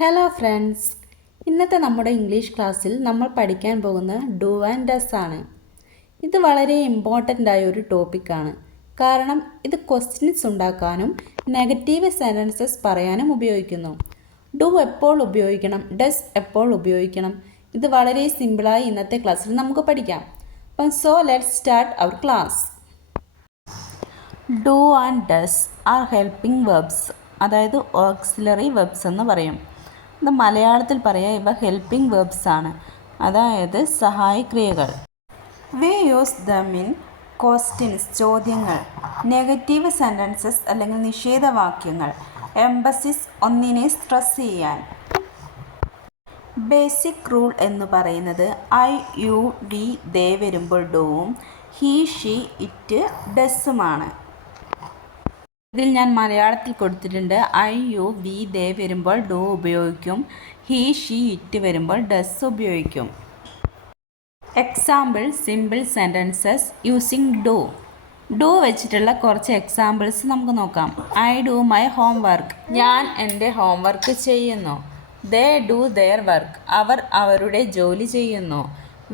Hello friends, ഇന്നത്തെ നമ്മുടെ English ക്ലാസ്സിൽ നമ്മൾ പഠിക്കാൻ പോകുന്ന ഡു ആൻഡ് ഡസ് ആണ്. ഇത് വളരെ ഇമ്പോർട്ടൻ്റ് ആയ ഒരു ടോപ്പിക്കാണ്. കാരണം ഇത് ക്വസ്റ്റ്യൻസ് ഉണ്ടാക്കാനും നെഗറ്റീവ് സെൻറ്റൻസസ് പറയാനും ഉപയോഗിക്കുന്നു. ഡു എപ്പോൾ ഉപയോഗിക്കണം, ഡസ് എപ്പോൾ ഉപയോഗിക്കണം, ഇത് വളരെ സിമ്പിളായി ഇന്നത്തെ ക്ലാസ്സിൽ നമുക്ക് പഠിക്കാം. So let's start our class. Do and does are helping verbs, അതായത് ഓക്സിലറി വെർബ്സ് എന്ന് പറയും. ഇത് മലയാളത്തിൽ പറയാം, ഇവ ഹെൽപ്പിംഗ് വെർബ്സ് ആണ്, അതായത് സഹായക്രിയകൾ. We use them in questions, ചോദ്യങ്ങൾ, നെഗറ്റീവ് സെൻറ്റൻസസ് അല്ലെങ്കിൽ നിഷേധവാക്യങ്ങൾ, എംബസിസ്, ഒന്നിനെ സ്ട്രെസ് ചെയ്യാൻ. ബേസിക് റൂൾ എന്ന് പറയുന്നത് ഐ യു വി ദേ വരുമ്പോൾ ഡൂവും ഹി ഷീ ഇറ്റ് ഡസ്സുമാണ്. ഇതിൽ ഞാൻ മലയാളത്തിൽ കൊടുത്തിട്ടുണ്ട്. ഐ യു വി ദേ വരുമ്പോൾ ഡു ഉപയോഗിക്കും, ഹി ഷീ ഇറ്റ് വരുമ്പോൾ ഡസ് ഉപയോഗിക്കും. Example simple sentences using do. Do വെച്ചിട്ടുള്ള കുറച്ച് എക്സാമ്പിൾസ് നമുക്ക് നോക്കാം. ഐ ഡു മൈ ഹോംവർക്ക്, ഞാൻ എൻ്റെ ഹോംവർക്ക് ചെയ്യുന്നു. ദേ ഡു ദെയർ വർക്ക്, അവർ അവരുടെ ജോലി ചെയ്യുന്നു.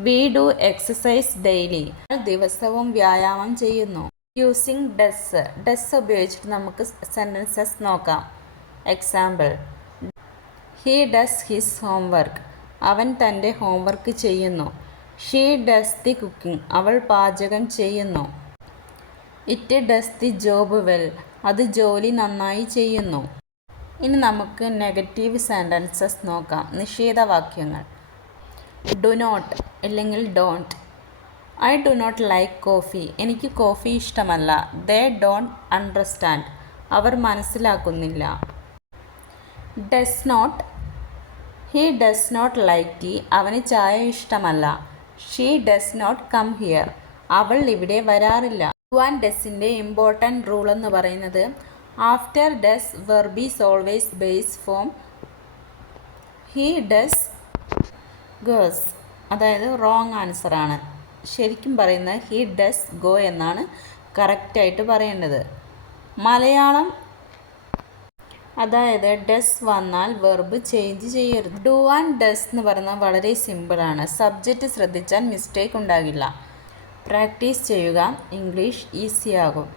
വി ഡു എക്സസൈസ് ഡെയിലി, ദിവസവും വ്യായാമം ചെയ്യുന്നു. യൂസിങ് ഡസ്, ഡസ് ഉപയോഗിച്ചിട്ട് നമുക്ക് സെൻറ്റൻസസ് നോക്കാം. Example, he does his homework, അവൻ തൻ്റെ ഹോംവർക്ക് ചെയ്യുന്നു. ഷീ ഡസ് ദി കുക്കിംഗ്, അവൾ പാചകം ചെയ്യുന്നു. It does the job well, അത് ജോലി നന്നായി ചെയ്യുന്നു. ഇനി നമുക്ക് നെഗറ്റീവ് സെൻറ്റൻസസ് നോക്കാം, നിഷേധവാക്യങ്ങൾ. ഡു നോട്ട് അല്ലെങ്കിൽ don't. I do not like coffee, എനിക്ക് കോഫി ഇഷ്ടമല്ല. ദേ ഡോണ്ട് അണ്ടർസ്റ്റാൻഡ്, അവർ മനസ്സിലാക്കുന്നില്ല. Does not, he does not like tea, അവന് ചായ ഇഷ്ടമല്ല. She does not come here, അവൾ ഇവിടെ വരാറില്ല. ഡു ആൻഡ് ഡസിൻ്റെ ഇമ്പോർട്ടൻറ്റ് റൂൾ എന്ന് പറയുന്നത് after does verb is always base form he does goes, അതായത് റോങ് ആൻസറാണ്. ശരിക്കും പറയുന്നത് ഹി ഡസ് ഗോ എന്നാണ് കറക്റ്റായിട്ട് പറയേണ്ടത്. മലയാളം അതായത് ഡസ് വന്നാൽ വെർബ് ചേഞ്ച് ചെയ്യരുത്. ഡു ആൻഡ് ഡസ് എന്ന് പറയുന്നത് വളരെ സിമ്പിളാണ്. സബ്ജക്റ്റ് ശ്രദ്ധിച്ചാൽ മിസ്റ്റേക്ക് ഉണ്ടാകില്ല. പ്രാക്ടീസ് ചെയ്യുക, ഇംഗ്ലീഷ് ഈസിയാകും.